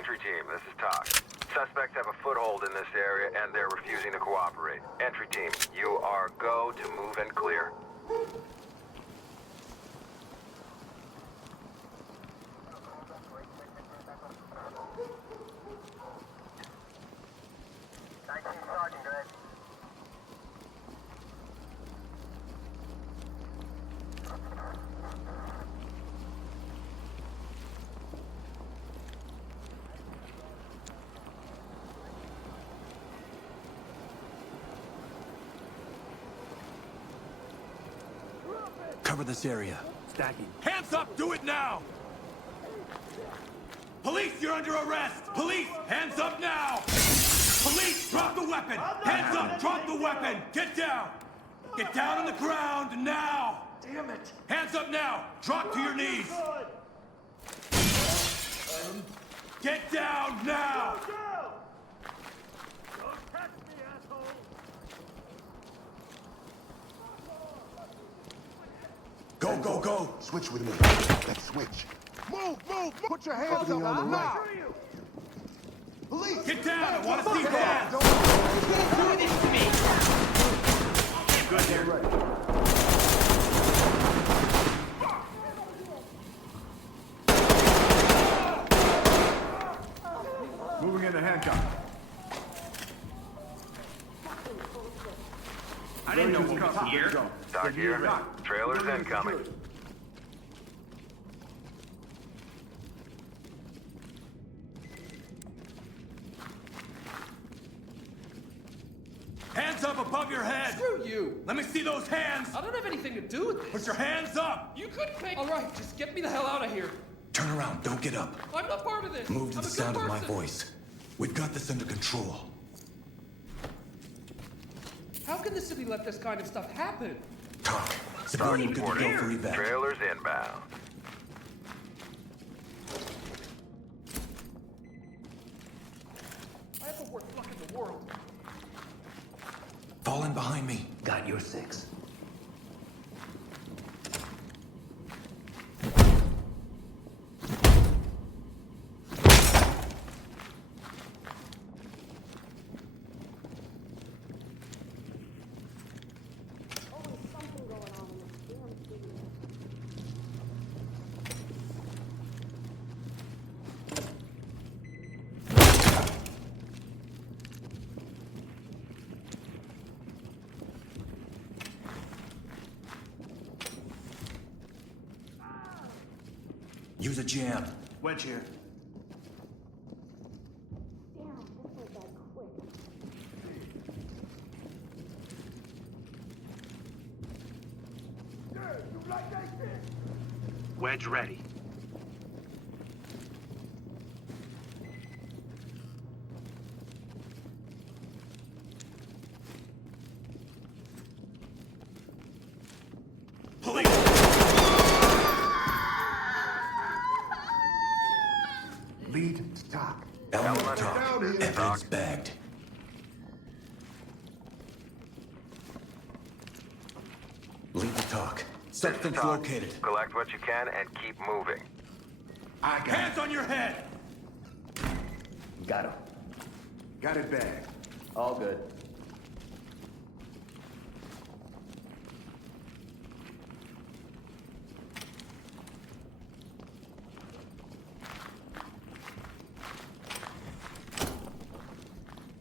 Entry team, this is Talk. Suspects have a foothold in this area and they're refusing to cooperate. Entry team, you are go to move and clear. Cover this area. Stacking. Hands up! Do it now! Police, you're under arrest! Police, hands up now! Police, drop the weapon! Hands up, drop the weapon! Get down! Get down on the ground now! Damn it! Hands up now! Drop to your knees! Get down now! Don't touch me, asshole! Go, go, go! Switch with me. Let's switch. Move! Put your hands up on the right. Police! Get down! I want to see hands! Do this to me! Good here. Moving into handcuff. I didn't know what was here. Talk here. Trailers incoming. Hands up above your head! Screw you! Let me see those hands! I don't have anything to do with this. Put your hands up! You couldn't make. All right, just get me the hell out of here. Turn around, don't get up. I'm not part of this. Move to I'm the a good sound of my person. voice. We've got this under control. How can the city let this kind of stuff happen? Talk. Civilian good to go for evac. Trailers inbound. I have the worst luck in the world. Fall in behind me. Got your 6. Use a jam. Wedge here. Wedge ready. Police! Lead to Talk. Element Element talk. down here. Evidence bagged. Lead the talk. Substance Talk. located. Collect what you can and keep moving. I got Hands on your head! Got him. it. Got it bagged. All good.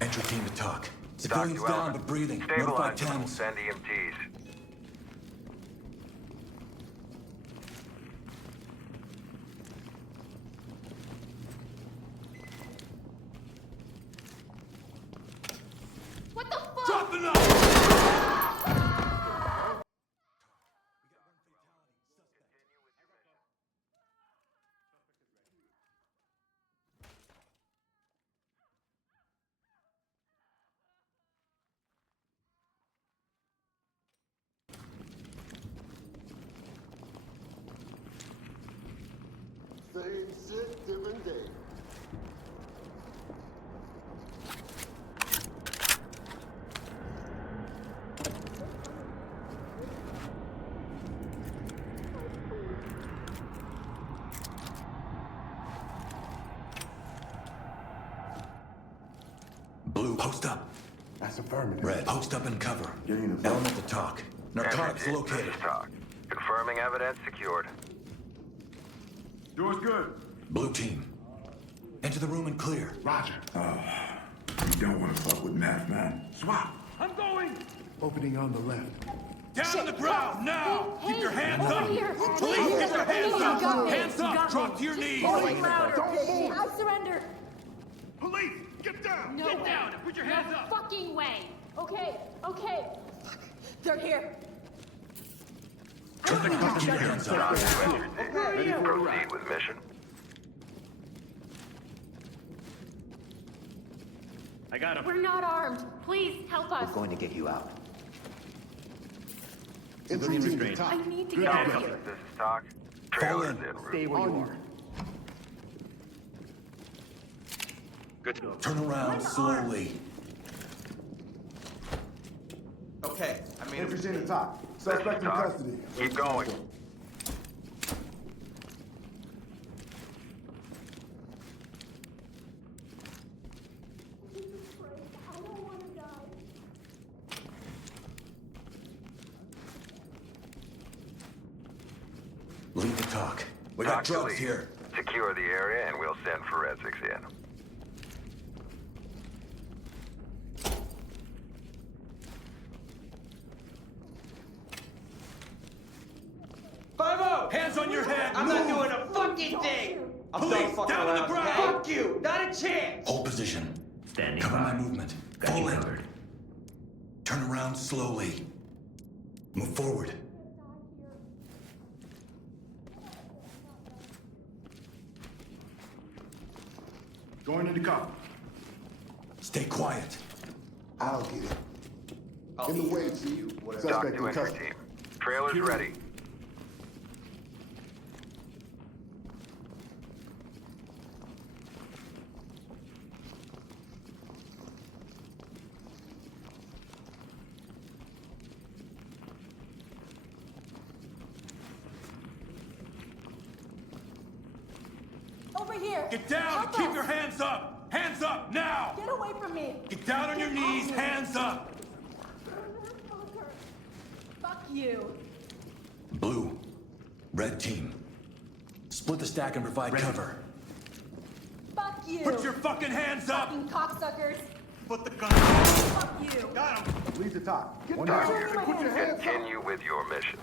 Entry team to talk. Talk Civilians to down Element. but breathing. Notify Stabilize them. Thames. Send EMTs. What the fuck? Drop the knife! Same shit, different day. Blue, post up. That's affirmative. Red, post up and cover. Getting the Element to talk. Entry Narcotics team, located. This is talk. Confirming evidence secured. Door's good. Blue team. Enter the room and clear. Roger. You don't want to fuck with math, man. Swap. I'm going. Opening on the left. Down on the ground now. Hey, Keep your hands over up. here. Police, Over keep here. your hands You got up. me. Hands You up. got Drop me. to your knees. Going louder. Don't move. I surrender. Police, get down! No Get way. down and put your hands No up. fucking way. Okay, okay. Fuck. They're here. Put your hands Talk up. to entry team. Proceed with mission. I got him. We're not armed. Please help us. Going to get you out. Entry team to restrained. top. I need to Good get out of job. here. This is talk. Fall Trailers in. en route. Stay where you On are. Good to know. Turn around slowly. Okay, Entry team to top. This Suspect is in talk. custody. Keep going. Lead the talk. We Talk got to drugs lead. here. Secure the area and we'll send forensics in. Hands on your head. I'm not doing a fucking thing! I'm Police, done fucking down on the around. ground. Fuck you! Not a chance! Hold position. Standing Cover by. my movement. Got Fall you in. covered. Turn around slowly. Move forward. Going into cover. Stay quiet. I'll get it. In the way, Chief. Talk Suspect to in entry custody. team. Trailers ready. Over here. Get down and Help keep us. your hands up. Hands up now. Get away from me. Get down on your knees. Hands up. Fuck you. Blue. Red team. Split the stack and provide cover. Fuck you. Put your fucking hands up. fucking cocksuckers. Put the gun. Fuck you. Got him. Lead to top. Get Talk down. here. Put your hands up. Continue with your mission.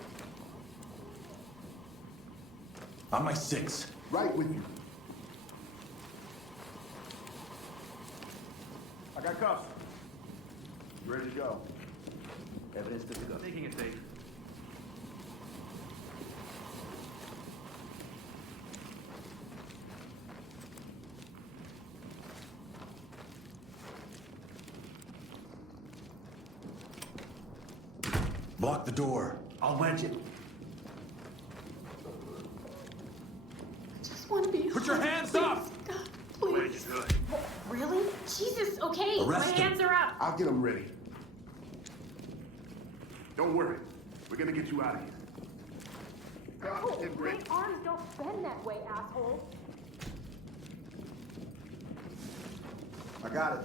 On my six. Right with you. I got cuffs. Ready to go. Evidence good to go. Taking it safe. Block the door. I'll wedge it. Just want to be. Put your hands up. God, please. Really? Jesus. Okay. Arrest My him. hands are up. I'll get them ready. Don't worry. We're gonna get you out of here. Oh, my arms don't bend that way, asshole. I got it.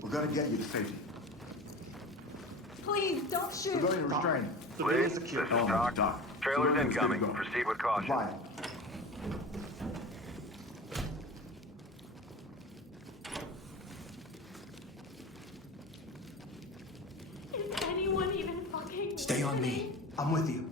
We're gonna get you to safety. Please don't shoot. Civilian restrained. Please, this is talk. Trailers Civilians incoming. good to go. Proceed with caution. Comply. Is anyone even fucking Stay on me. listening? I'm with you.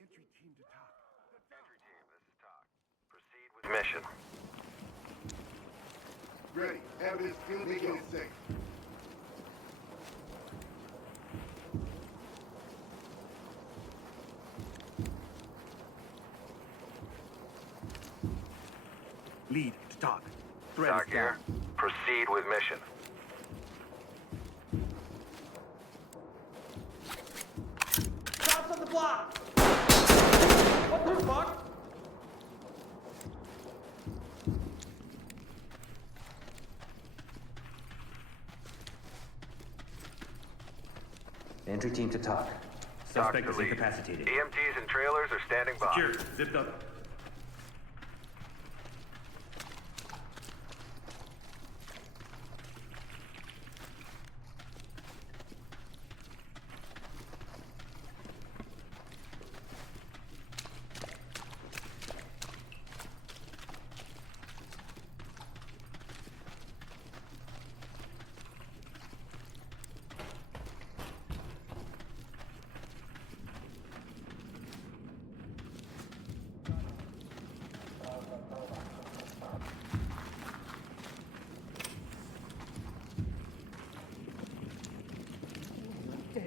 Entry team to top. Entry team, this is talk. Proceed with mission. Ready. Evidence field. Making it safe. Lead to talk. Threat Talk is here. down. Proceed with mission. Cops on the block! What the fuck? Entry team to talk. Talk Suspect to is lead. incapacitated. EMTs and trailers are standing by. Secure. Zipped up.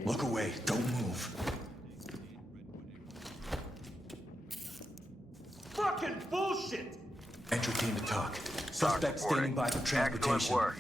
Look away. Don't move. Fucking bullshit! Entry team to talk. Suspect standing by for transportation. Excellent work.